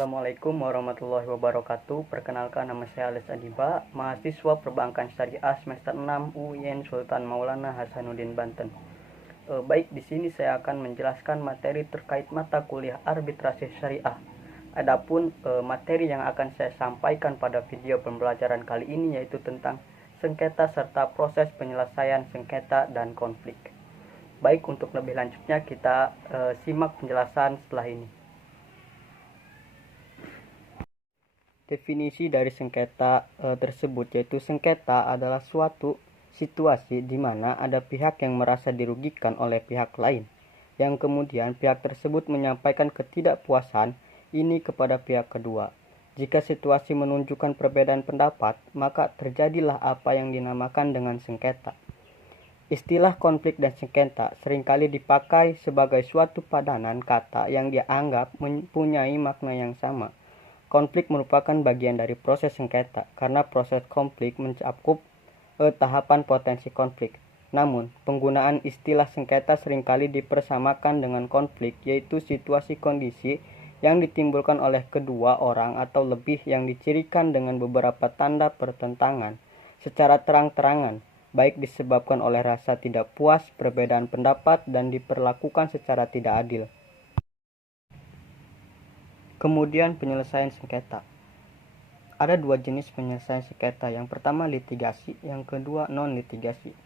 Assalamualaikum warahmatullahi wabarakatuh. Perkenalkan, nama saya Ales Adiba, mahasiswa Perbankan Syariah semester 6 UIN Sultan Maulana Hasanuddin Banten. Baik, di sini saya akan menjelaskan materi terkait mata kuliah arbitrase syariah. Adapun materi yang akan saya sampaikan pada video pembelajaran kali ini yaitu tentang sengketa serta proses penyelesaian sengketa dan konflik. Baik, untuk lebih lanjutnya kita simak penjelasan setelah ini. Definisi dari sengketa tersebut yaitu sengketa adalah suatu situasi di mana ada pihak yang merasa dirugikan oleh pihak lain, yang kemudian pihak tersebut menyampaikan ketidakpuasan ini kepada pihak kedua. Jika situasi menunjukkan perbedaan pendapat, maka terjadilah apa yang dinamakan dengan sengketa. Istilah konflik dan sengketa seringkali dipakai sebagai suatu padanan kata yang dianggap mempunyai makna yang sama. Konflik merupakan bagian dari proses sengketa karena proses konflik mencakup tahapan potensi konflik. Namun, penggunaan istilah sengketa seringkali dipersamakan dengan konflik, yaitu situasi kondisi yang ditimbulkan oleh kedua orang atau lebih yang dicirikan dengan beberapa tanda pertentangan secara terang-terangan, baik disebabkan oleh rasa tidak puas, perbedaan pendapat, dan diperlakukan secara tidak adil. Kemudian penyelesaian sengketa. Ada dua jenis penyelesaian sengketa. Yang pertama litigasi, yang kedua non-litigasi.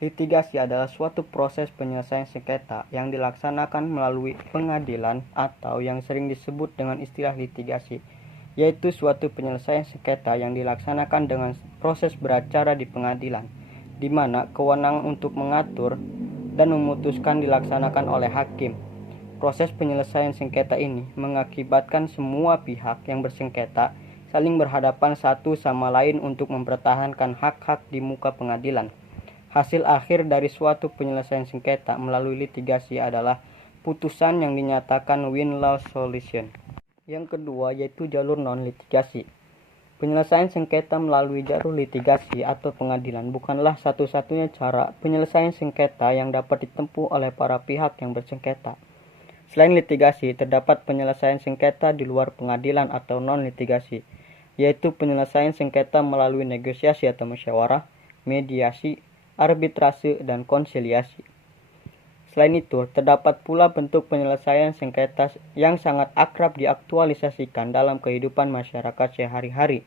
Litigasi adalah suatu proses penyelesaian sengketa yang dilaksanakan melalui pengadilan atau yang sering disebut dengan istilah litigasi, yaitu suatu penyelesaian sengketa yang dilaksanakan dengan proses beracara di pengadilan, di mana kewenangan untuk mengatur dan memutuskan dilaksanakan oleh hakim. Proses penyelesaian sengketa ini mengakibatkan semua pihak yang bersengketa saling berhadapan satu sama lain untuk mempertahankan hak-hak di muka pengadilan. Hasil akhir dari suatu penyelesaian sengketa melalui litigasi adalah putusan yang dinyatakan win-loss solution. Yang kedua yaitu jalur non-litigasi. Penyelesaian sengketa melalui jalur litigasi atau pengadilan bukanlah satu-satunya cara penyelesaian sengketa yang dapat ditempuh oleh para pihak yang bersengketa. Selain litigasi, terdapat penyelesaian sengketa di luar pengadilan atau non-litigasi, yaitu penyelesaian sengketa melalui negosiasi atau musyawarah, mediasi, arbitrase, dan konsiliasi. Selain itu, terdapat pula bentuk penyelesaian sengketa yang sangat akrab diaktualisasikan dalam kehidupan masyarakat sehari-hari,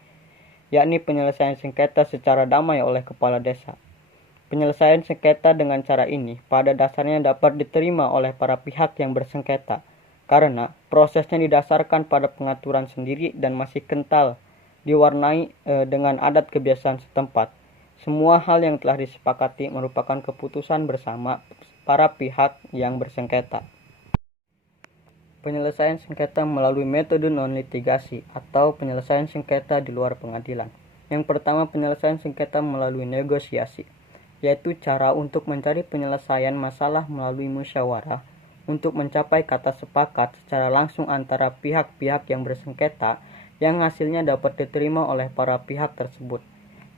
yakni penyelesaian sengketa secara damai oleh kepala desa. Penyelesaian sengketa dengan cara ini pada dasarnya dapat diterima oleh para pihak yang bersengketa karena prosesnya didasarkan pada pengaturan sendiri dan masih kental diwarnai dengan adat kebiasaan setempat. Semua hal yang telah disepakati merupakan keputusan bersama para pihak yang bersengketa. Penyelesaian sengketa melalui metode non-litigasi atau penyelesaian sengketa di luar pengadilan. Yang pertama, penyelesaian sengketa melalui negosiasi, yaitu cara untuk mencari penyelesaian masalah melalui musyawarah untuk mencapai kata sepakat secara langsung antara pihak-pihak yang bersengketa yang hasilnya dapat diterima oleh para pihak tersebut.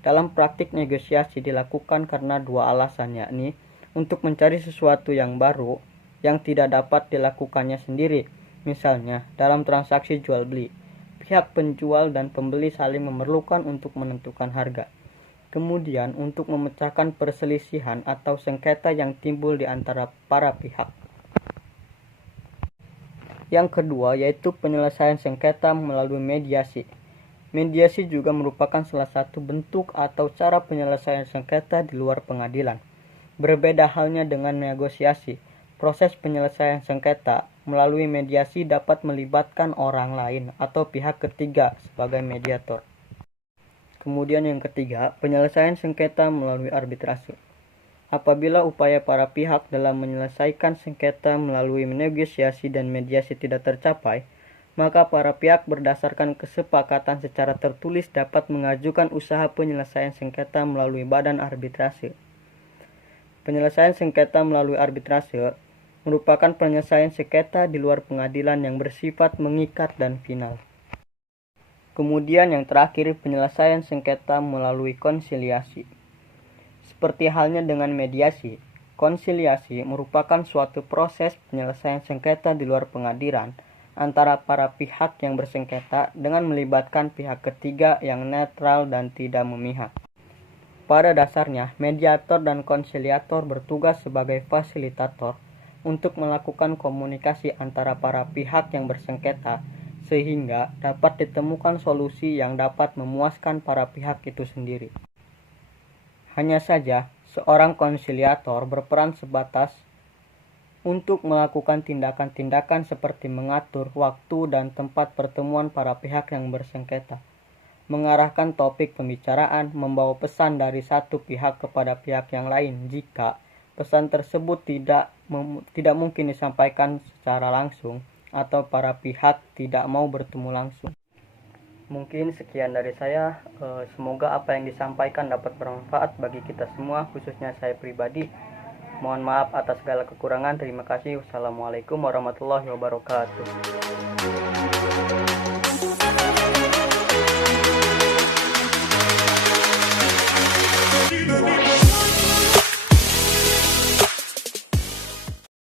Dalam praktik negosiasi dilakukan karena dua alasan, yakni untuk mencari sesuatu yang baru yang tidak dapat dilakukannya sendiri. Misalnya, dalam transaksi jual beli, pihak penjual dan pembeli saling memerlukan untuk menentukan harga. Kemudian untuk memecahkan perselisihan atau sengketa yang timbul di antara para pihak. Yang kedua yaitu penyelesaian sengketa melalui mediasi. Mediasi juga merupakan salah satu bentuk atau cara penyelesaian sengketa di luar pengadilan. Berbeda halnya dengan negosiasi. Proses penyelesaian sengketa melalui mediasi dapat melibatkan orang lain atau pihak ketiga sebagai mediator. Kemudian yang ketiga, penyelesaian sengketa melalui arbitrase. Apabila upaya para pihak dalam menyelesaikan sengketa melalui negosiasi dan mediasi tidak tercapai, maka para pihak berdasarkan kesepakatan secara tertulis dapat mengajukan usaha penyelesaian sengketa melalui badan arbitrase. Penyelesaian sengketa melalui arbitrase merupakan penyelesaian sengketa di luar pengadilan yang bersifat mengikat dan final. Kemudian yang terakhir, penyelesaian sengketa melalui konsiliasi. Seperti halnya dengan mediasi, konsiliasi merupakan suatu proses penyelesaian sengketa di luar pengadilan antara para pihak yang bersengketa dengan melibatkan pihak ketiga yang netral dan tidak memihak. Pada dasarnya, mediator dan konsiliator bertugas sebagai fasilitator untuk melakukan komunikasi antara para pihak yang bersengketa sehingga dapat ditemukan solusi yang dapat memuaskan para pihak itu sendiri. Hanya saja, seorang konsiliator berperan sebatas untuk melakukan tindakan-tindakan seperti mengatur waktu dan tempat pertemuan para pihak yang bersengketa, mengarahkan topik pembicaraan, membawa pesan dari satu pihak kepada pihak yang lain jika pesan tersebut tidak mungkin disampaikan secara langsung atau para pihak tidak mau bertemu langsung. Mungkin sekian dari saya. Semoga apa yang disampaikan dapat bermanfaat bagi kita semua, khususnya saya pribadi. Mohon maaf atas segala kekurangan. Terima kasih. Wassalamualaikum warahmatullahi wabarakatuh.